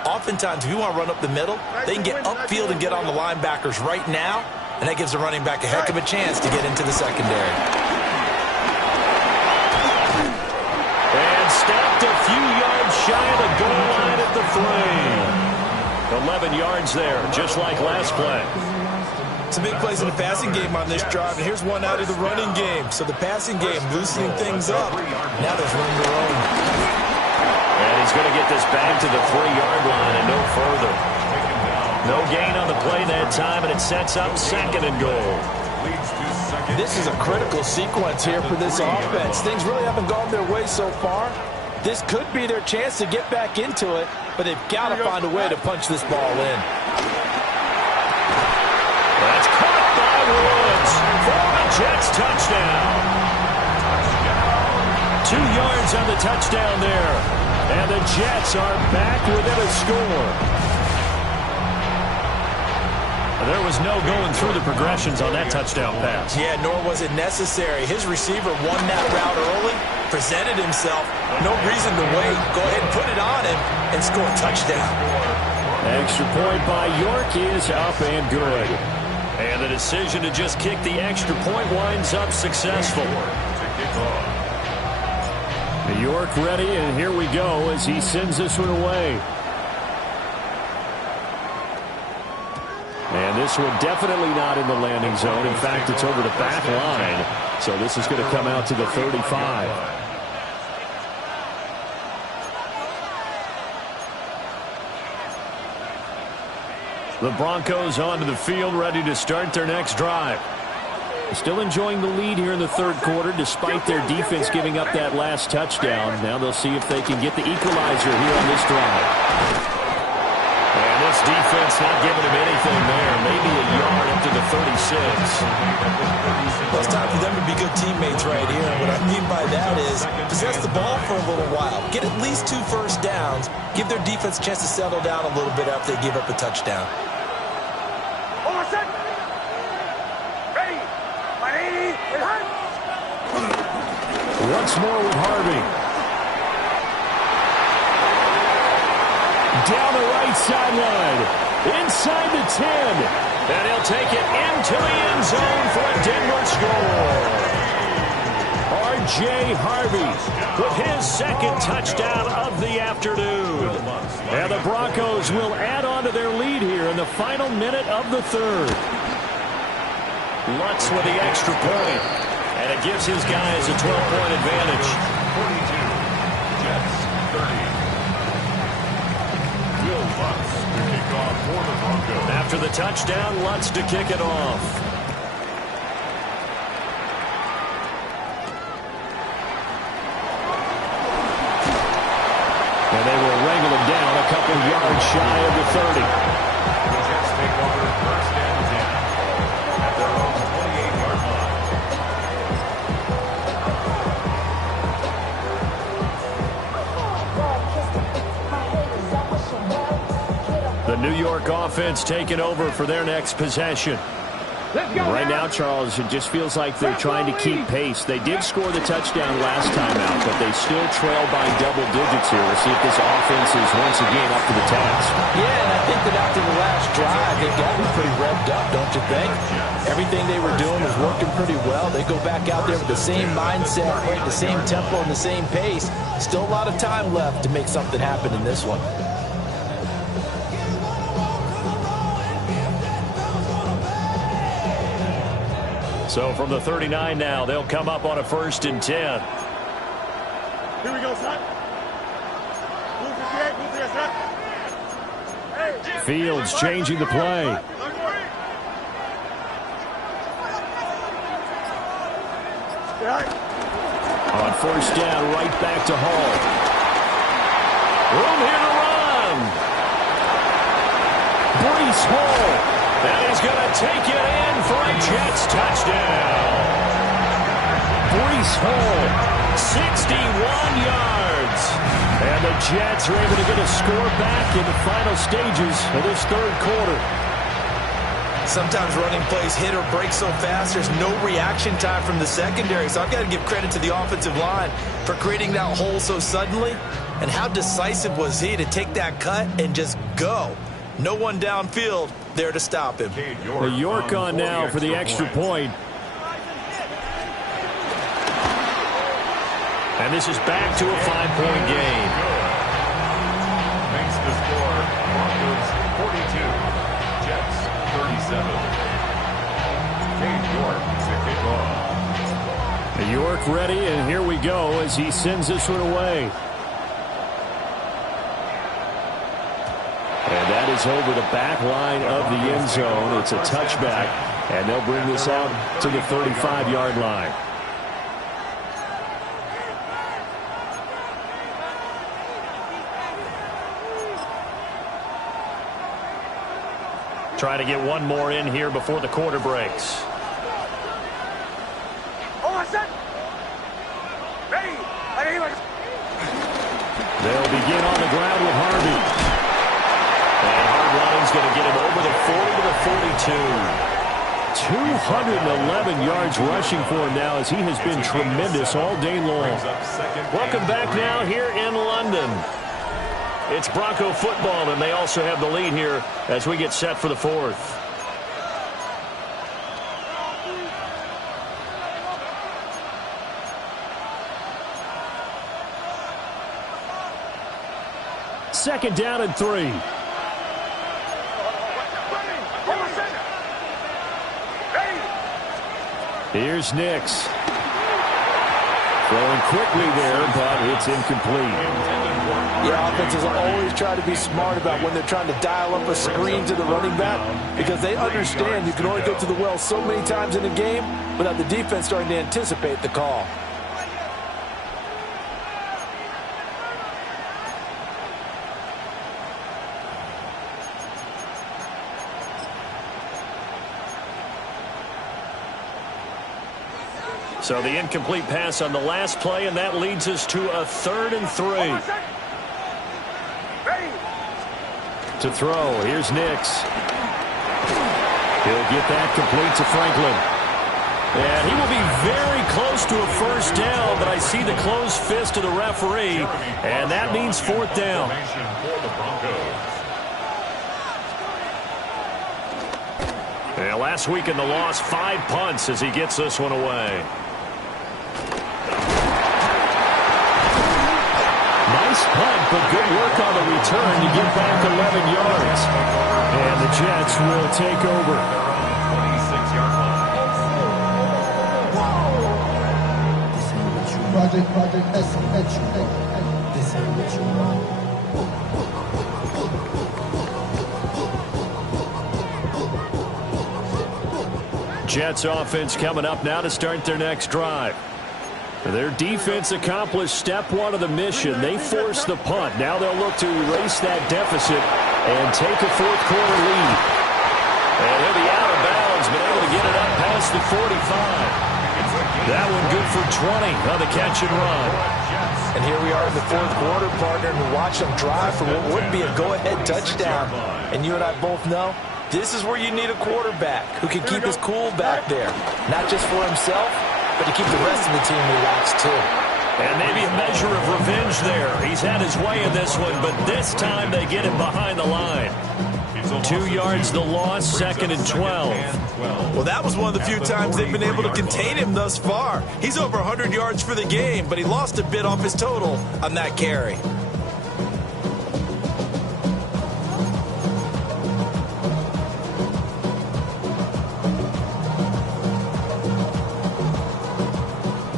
Oftentimes, if you want to run up the middle, they can get upfield and get on the linebackers right now, and that gives the running back a heck of a chance to get into the secondary. And stopped a few yards shy of the goal line at the 3. 11 yards there, just like last play. Some big plays in the passing game on this drive, and here's one out of the running game. So the passing game loosening things up. Now there's room to roam. And he's going to get this back to the 3-yard line and no further. No gain on the play that time, and it sets up second and goal. This is a critical sequence here for this offense. Things really haven't gone their way so far. This could be their chance to get back into it, but they've got to find a way to punch this ball in. That's caught by Woods for the Jets touchdown. 2 yards on the touchdown there. And the Jets are back within a score. There was no going through the progressions on that touchdown pass. Yeah, nor was it necessary. His receiver won that route early, presented himself. No reason to wait. Go ahead and put it on him and score a touchdown. Extra point by York is up and good. And the decision to just kick the extra point winds up successful. York ready, and here we go as he sends this one away. And this one definitely not in the landing zone. In fact, it's over the back line. So this is going to come out to the 35. The Broncos onto the field, ready to start their next drive. Still enjoying the lead here in the third quarter, despite their defense giving up that last touchdown. Now they'll see if they can get the equalizer here on this drive. And this defense not giving him anything there. Maybe a yard up to the 36. Well, it's time for them to be good teammates right here. And what I mean by that is possess the ball for a little while. Get at least 2 first downs. Give their defense a chance to settle down a little bit after they give up a touchdown. Once more with Harvey. Down the right sideline. Inside the 10. And he'll take it into the end zone for a Denver score. Our J. Harvey with his second touchdown of the afternoon. And the Broncos will add on to their lead here in the final minute of the third. Lutz with the extra point, and it gives his guys a 12-point advantage. 42, Jets 30. Will Lutz to kick off for the Broncos. After the touchdown, Lutz to kick it off. And they will wrangle him down a couple yards shy of the 30. The Jets take over first and 10 at their own 28-yard line. The New York offense taking over for their next possession. Right now, Charles, it just feels like they're trying to keep pace. They did score the touchdown last time out, but they still trail by double digits here. We'll see if this offense is once again up to the task. Yeah, and I think that after the last drive, they got me pretty revved up, don't you think? Everything they were doing was working pretty well. They go back out there with the same mindset, right, the same tempo and the same pace. Still a lot of time left to make something happen in this one. So from the 39 now, they'll come up on a 1st and 10. Here we go, son. Fields changing the play. On 1st down, right back to Hall. Room here to run. Breece Hall. And he's going to take it in for a Jets touchdown. Breece Hall, 61 yards. And the Jets are able to get a score back in the final stages of this third quarter. Sometimes running plays hit or break so fast, there's no reaction time from the secondary. So I've got to give credit to the offensive line for creating that hole so suddenly. And how decisive was he to take that cut and just go? No one downfield there to stop him. The York on now for the extra point. And this is back to a 5-point game. Makes the score Broncos 42, Jets 37. Cade York to kick off. The York ready, and here we go as he sends this one away. And that is over the back line of the end zone. It's a touchback, and they'll bring this out to the 35-yard line. Try to get one more in here before the quarter breaks. They'll begin on the ground with Harvey. And Hardline's going to get him over the 40 to the 42. 211 yards rushing for him now as he has been tremendous all day long. Welcome back now here in London. It's Bronco football, and they also have the lead here as we get set for the fourth. Second down and 3. Here's Nix. Throwing quickly there, but it's incomplete. Yeah, offenses always try to be smart about when they're trying to dial up a screen to the running back because they understand you can only go to the well so many times in a game without the defense starting to anticipate the call. So the incomplete pass on the last play, and that leads us to a 3rd and 3. To throw, here's Nix. He'll get that complete to Franklin. And he will be very close to a 1st down, but I see the closed fist of the referee, and that means 4th down. And last week in the loss, 5 punts as he gets this one away. punt, but good work on the return to get back 11 yards. And the Jets will take over. 26-yard line. Project S. This ain't what you want. Jets offense coming up now to start their next drive. Their defense accomplished step one of the mission. They forced the punt. Now they'll look to erase that deficit and take a fourth quarter lead. And he'll be out of bounds, but able to get it up past the 45. That one good for 20 on the catch and run. And here we are in the fourth quarter, partner, and we watch them drive for what would be a go-ahead touchdown. And you and I both know this is where you need a quarterback who can keep his cool back there. Not just for himself, but to keep the rest of the team relaxed too. And maybe a measure of revenge there. He's had his way in this one, but this time they get him behind the line. 2 yards the loss, 2nd and 12. Well, that was one of the few times they've been able to contain him thus far. He's over 100 yards for the game, but he lost a bit off his total on that carry.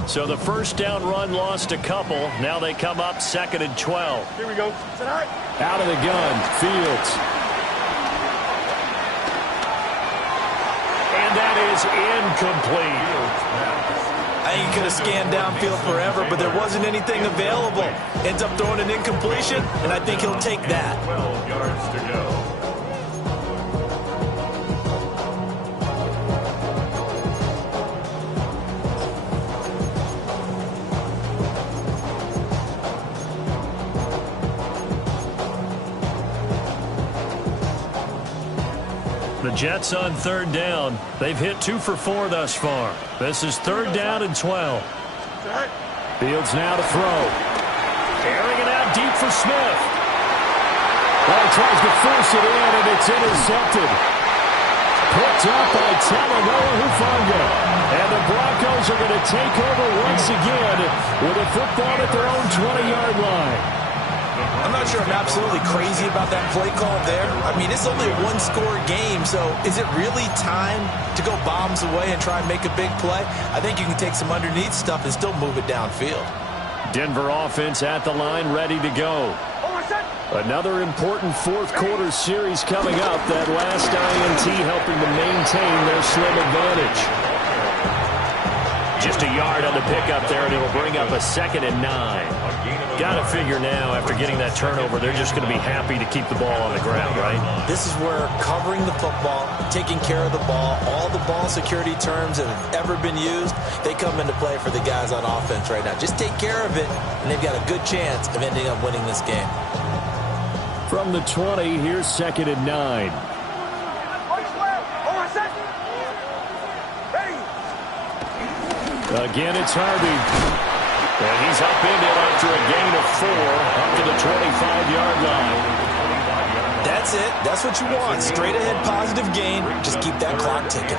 So the first down run lost a couple. Now they come up 2nd and 12. Here we go. Out of the gun, Fields. And that is incomplete. I think he could have scanned downfield forever, but there wasn't anything available. Ends up throwing an incompletion, and I think he'll take that. 12 yards to go. The Jets on 3rd down. They've hit 2 for 4 thus far. This is 3rd down and 12. Fields now to throw. Airing it out deep for Smith. Well, he tries to force it in, and it's intercepted. Picked up by Talanoa Hufanga. And the Broncos are going to take over once again with a football at their own 20-yard line. I'm not sure I'm absolutely crazy about that play call there. I mean, it's only a one-score game, so is it really time to go bombs away and try and make a big play? I think you can take some underneath stuff and still move it downfield. Denver offense at the line, ready to go. Another important fourth quarter series coming up. That last INT helping to maintain their slim advantage. Just a yard on the pickup there, and it'll bring up a 2nd and 9. Got to figure now, after getting that turnover, they're just going to be happy to keep the ball on the ground, right? This is where covering the football, taking care of the ball, all the ball security terms that have ever been used, they come into play for the guys on offense right now. Just take care of it, and they've got a good chance of ending up winning this game. From the 20, here's 2nd and 9. Again, it's Harvey. And he's up in it after a gain of 4 up to the 25-yard line. That's it. That's what you want. Straight ahead positive gain. Just keep that clock ticking.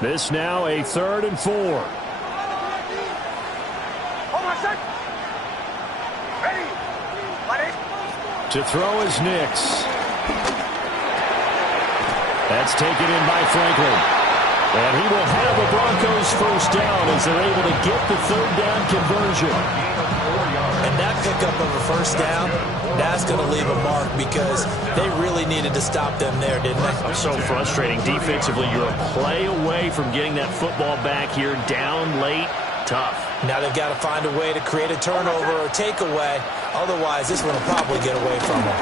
This now a 3rd and 4. To throw is Nix. That's taken in by Franklin. And he will have the Broncos first down as they're able to get the 3rd down conversion. And that pickup of a first down, that's going to leave a mark because they really needed to stop them there, didn't they? So frustrating. Defensively, you're a play away from getting that football back here down late. Tough. Now they've got to find a way to create a turnover or takeaway. Otherwise, this one will probably get away from them.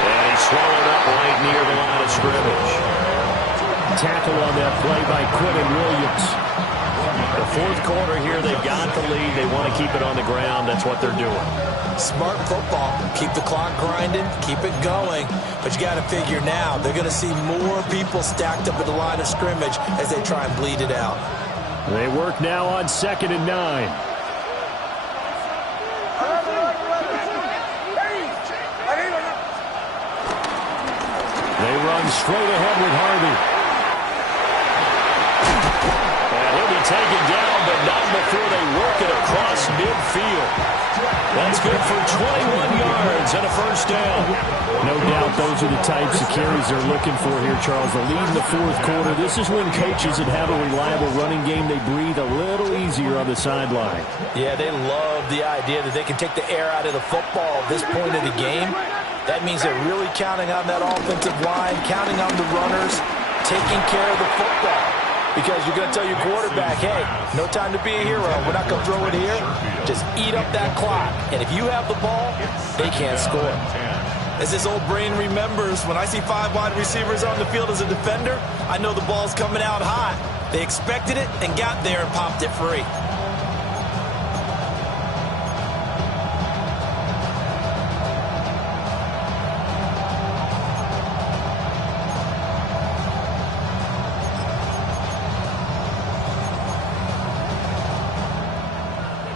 And he's swallowed up right near the line of scrimmage. Tackle on that play by Quinton Williams. The fourth quarter here, they've got the the lead. They want to keep it on the ground. That's what they're doing. Smart football. Keep the clock grinding. Keep it going. But you got to figure now they're going to see more people stacked up at the line of scrimmage as they try and bleed it out. They work now on 2nd and 9. They run straight ahead with Harvey. And he'll be taken down, but not before they work it across midfield. That's good for 21 yards and a first down. No doubt those are the types of carries they're looking for here, Charles. The lead in the fourth quarter. This is when coaches that have a reliable running game, they breathe a little easier on the sideline. Yeah, they love the idea that they can take the air out of the football at this point of the game. That means they're really counting on that offensive line, counting on the runners, taking care of the football. Because you're going to tell your quarterback, hey, no time to be a hero. We're not going to throw it here. Just eat up that clock. And if you have the ball, they can't score. As this old brain remembers, when I see 5 wide receivers on the field as a defender, I know the ball's coming out hot. They expected it and got there and popped it free.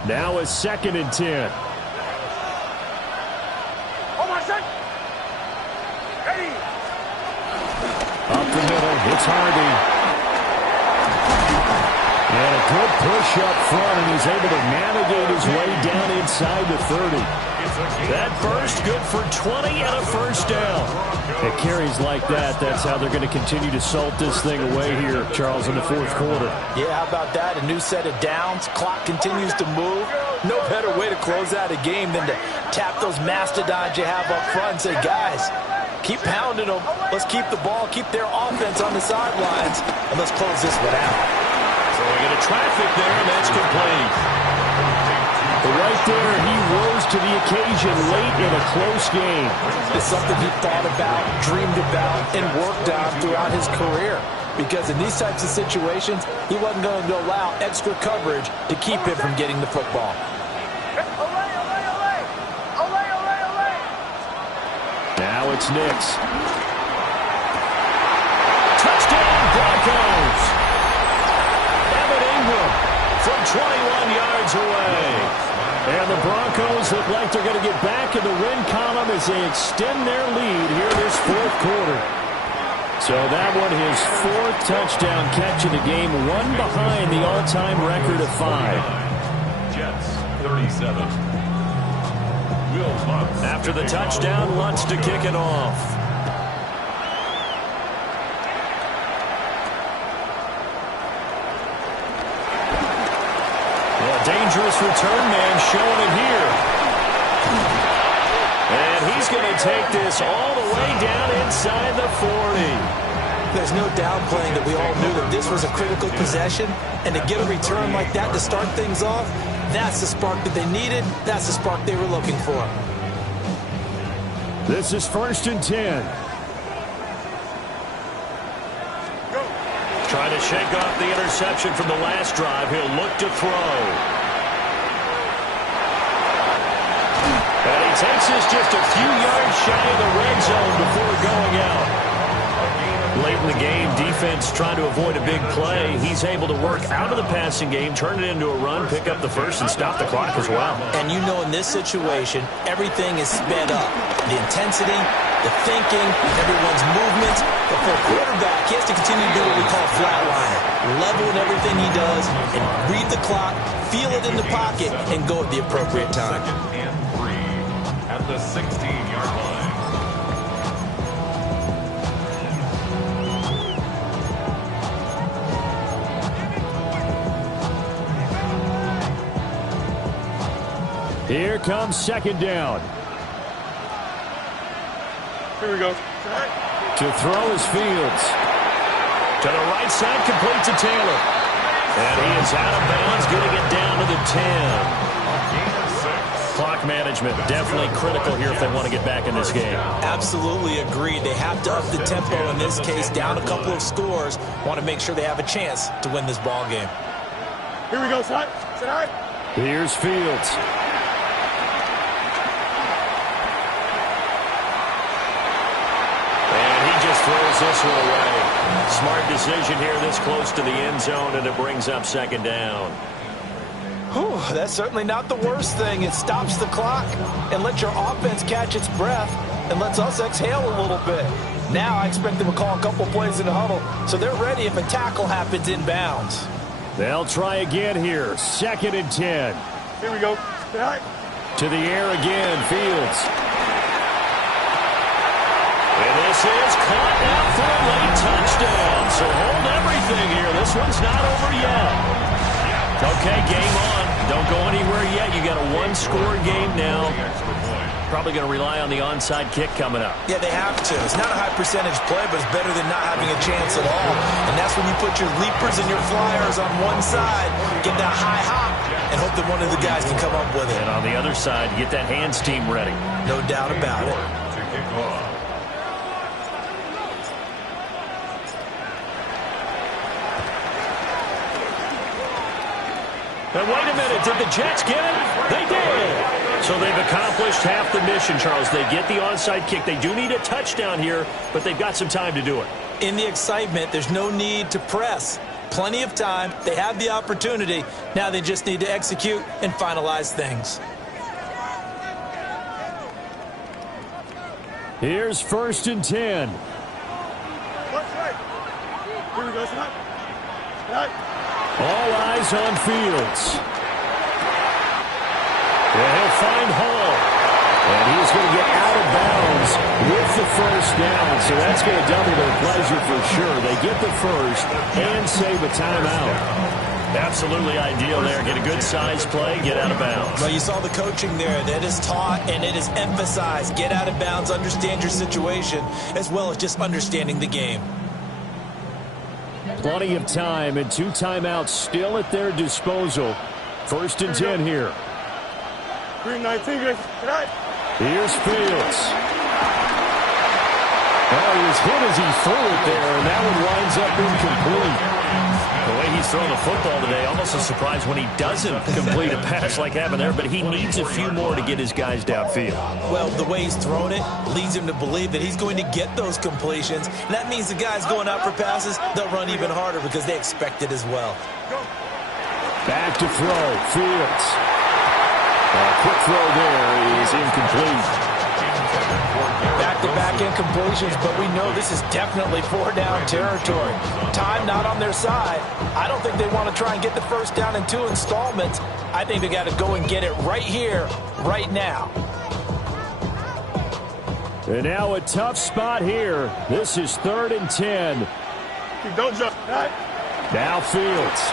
Now it's 2nd and 10. Up the middle, it's Harvey. And a good push up front, and he's able to navigate his way down inside the 30. That burst good for 20 and a first down. At carries like that, that's how they're going to continue to salt this thing away here, Charles, in the fourth quarter. Yeah, how about that? A new set of downs. Clock continues to move. No better way to close out a game than to tap those mastodons you have up front and say, guys, keep pounding them. Let's keep the ball, keep their offense on the sidelines, and let's close this one out. So we get a traffic there, and that's complete. But right there, he rose to the occasion late in a close game. It's something he thought about, dreamed about, and worked on throughout his career. Because in these types of situations, he wasn't going to allow extra coverage to keep him from getting the football. Now it's Nix. Touchdown Broncos! Evan Ingram from 21 yards away. And the Broncos look like they're going to get back in the win column as they extend their lead here this fourth quarter. So that one, his 4th touchdown catch in the game, one behind the all-time record of 5. Jets 37. After the touchdown, wants to kick it off. Dangerous return man showing it here. And he's going to take this all the way down inside the 40. There's no downplaying that we all knew that this was a critical possession, and to get a return like that to start things off, that's the spark that they needed. That's the spark they were looking for. This is 1st and 10. Trying to shake off the interception from the last drive. He'll look to throw. And he takes this just a few yards shy of the red zone before going out. Late in the game, defense trying to avoid a big play. He's able to work out of the passing game, turn it into a run, pick up the first, and stop the clock as well. And you know in this situation, everything is sped up. The intensity, the thinking, everyone's movements. But for a quarterback, he has to continue to do what we call flatliner. Level in everything he does and read the clock, feel it in the pocket, and go at the appropriate time. 2nd and 3 at the 16-yard line. Here comes 2nd down. Here we go. To throw is Fields. To the right side, complete to Taylor. And he is out of bounds, getting it down to the 10. Clock management, definitely critical here if they want to get back in this game. Absolutely agreed. They have to up the tempo in this case, down a couple of scores. Want to make sure they have a chance to win this ball game. Here we go, son. Sit high. Here's Fields. And he just throws this one away. Smart decision here this close to the end zone, and it brings up second down. Whew, that's certainly not the worst thing. It stops the clock and lets your offense catch its breath and lets us exhale a little bit. Now I expect them to call a couple plays in the huddle, so they're ready if a tackle happens inbounds. They'll try again here. 2nd and 10. Here we go. To the air again, Fields. And this is caught now for a late touchdown. So hold everything here. This one's not over yet. Okay, game on. Don't go anywhere yet. You got a one-score game now. Probably going to rely on the onside kick coming up. Yeah, they have to. It's not a high-percentage play, but it's better than not having a chance at all. And that's when you put your leapers and your flyers on one side, get that high hop, and hope that one of the guys can come up with it. And on the other side, get that hands team ready. No doubt about it. To kick off. And wait a minute, did the Jets get it? They did. So they've accomplished half the mission, Charles. They get the onside kick. They do need a touchdown here, but they've got some time to do it. In the excitement, there's no need to press. Plenty of time. They have the opportunity. Now they just need to execute and finalize things. Here's 1st and 10. Here we go. Snap. All eyes on Fields. And he'll find Hall. And he's going to get out of bounds with the first down. So that's going to double their pleasure for sure. They get the first and save a timeout. Absolutely ideal there. Get a good size play, get out of bounds. Well, you saw the coaching there. That is taught and it is emphasized. Get out of bounds, understand your situation, as well as just understanding the game. Plenty of time and 2 timeouts still at their disposal. 1st and 10 here. Green 19, guys. Here's Fields. Oh, he was hit as he threw it there, and that one winds up incomplete. The way he's throwing the football today, almost a surprise when he doesn't complete a pass like happened there, but he needs a few more to get his guys downfield. Well, the way he's thrown it leads him to believe that he's going to get those completions. And that means the guys going out for passes, they'll run even harder because they expect it as well. Back to throw, Fields. Quick throw there is incomplete. Back-to-back incompletions, but we know this is definitely 4-down territory. Time not on their side. I don't think they want to try and get the first down in 2 installments. I think they got to go and get it right here, right now. And now a tough spot here. This is 3rd and 10. Don't jump. Now Fields.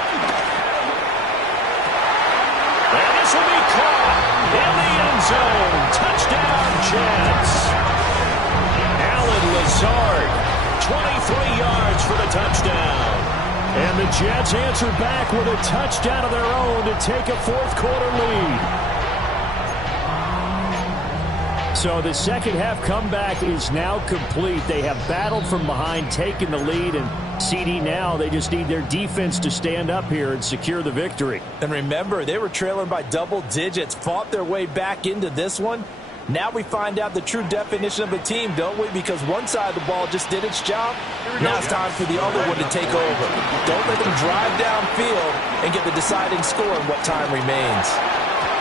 And this will be caught in the end zone. Touchdown, Jets. Allen Lazard, 23 yards for the touchdown. And the Jets answer back with a touchdown of their own to take a 4th quarter lead. So the second half comeback is now complete. They have battled from behind, taken the lead, and CD now, they just need their defense to stand up here and secure the victory. And remember, they were trailing by double digits, fought their way back into this one. Now we find out the true definition of a team, don't we? Because one side of the ball just did its job. Now it's time for the other one to take over. Don't let them drive downfield and get the deciding score in what time remains.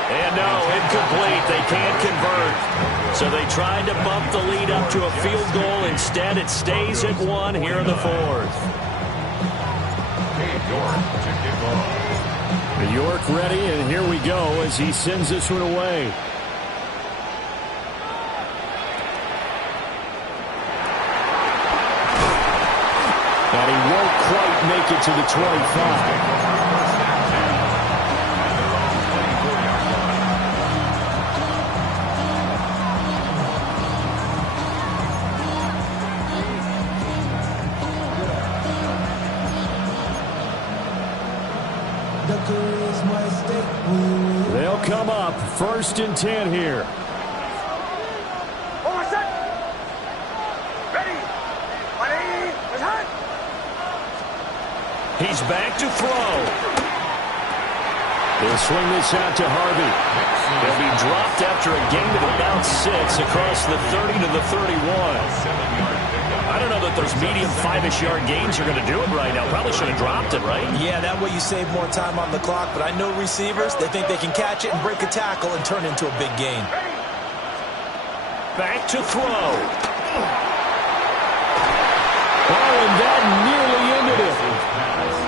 And no, incomplete. They can't convert. So they tried to bump the lead up to a field goal. Instead, it stays at 1 here in the 4th. York ready, and here we go as he sends this one away. And he won't quite make it to the 25. They'll come up 1st and 10 here. He's back to throw. They'll swing this out to Harvey. They'll be dropped after a gain of about 6 across the 30 to the 31. I don't know that those medium 5-ish yard gains are going to do it right now. Probably should have dropped it, right? Yeah, that way you save more time on the clock. But I know receivers, they think they can catch it and break a tackle and turn into a big gain. Back to throw. Oh, and that nearly ended it.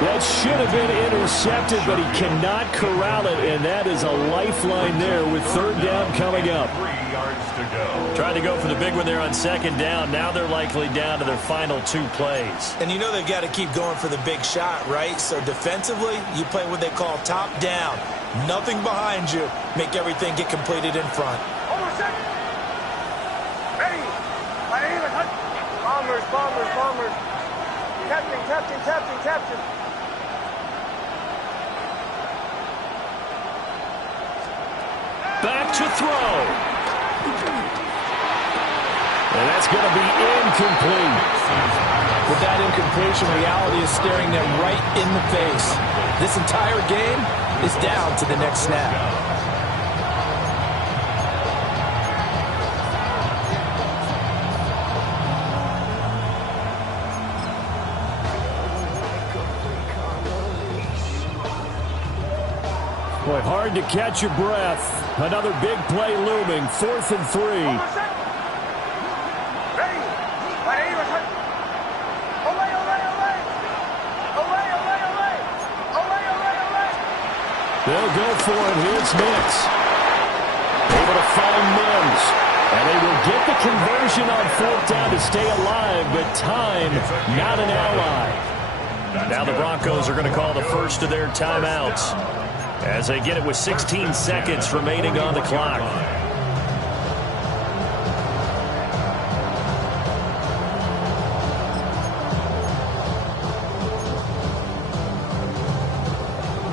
That should have been intercepted, but he cannot corral it, and that is a lifeline there with third down coming up. 3 yards to go. Tried to go for the big one there on second down. Now they're likely down to their final 2 plays. And you know they've got to keep going for the big shot, right? So defensively, you play what they call top down. Nothing behind you. Make everything get completed in front. Bombers, bombers, bombers. Captain, captain, captain, captain. Back to throw. And that's going to be incomplete. With that incompletion, reality is staring them right in the face. This entire game is down to the next snap. Boy, hard to catch your breath. Another big play looming. 4th and 3. They'll go for it. Here's Nix. Able to find Mims. And they will get the conversion on 4th down to stay alive, but time not an ally. Now the Broncos are going to call the first of their timeouts as they get it with 16 seconds remaining on the clock.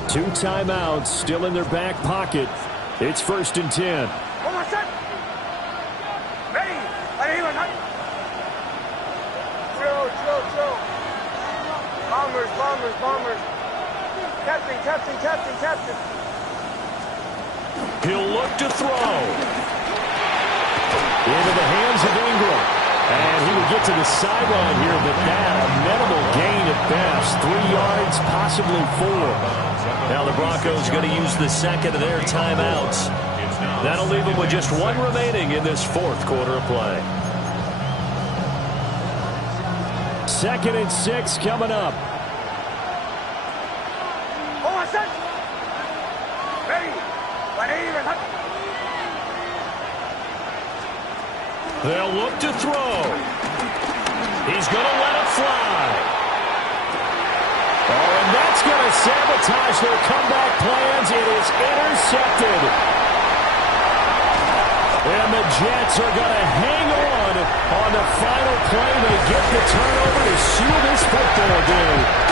Two timeouts still in their back pocket. It's 1st and 10. Chill. Bombers, bombers, bombers. Captain, captain, captain, captain. He'll look to throw. Into the hands of Ingram. And he will get to the sideline here, but that a minimal gain at best. 3 yards, possibly 4. Now the Broncos going to use the second of their timeouts. That'll leave them with just 1 remaining in this 4th quarter of play. 2nd and 6 coming up. They'll look to throw. He's going to let it fly. Oh, and that's going to sabotage their comeback plans. It is intercepted. And the Jets are going to hang on the final play. They get the turnover to seal this football game.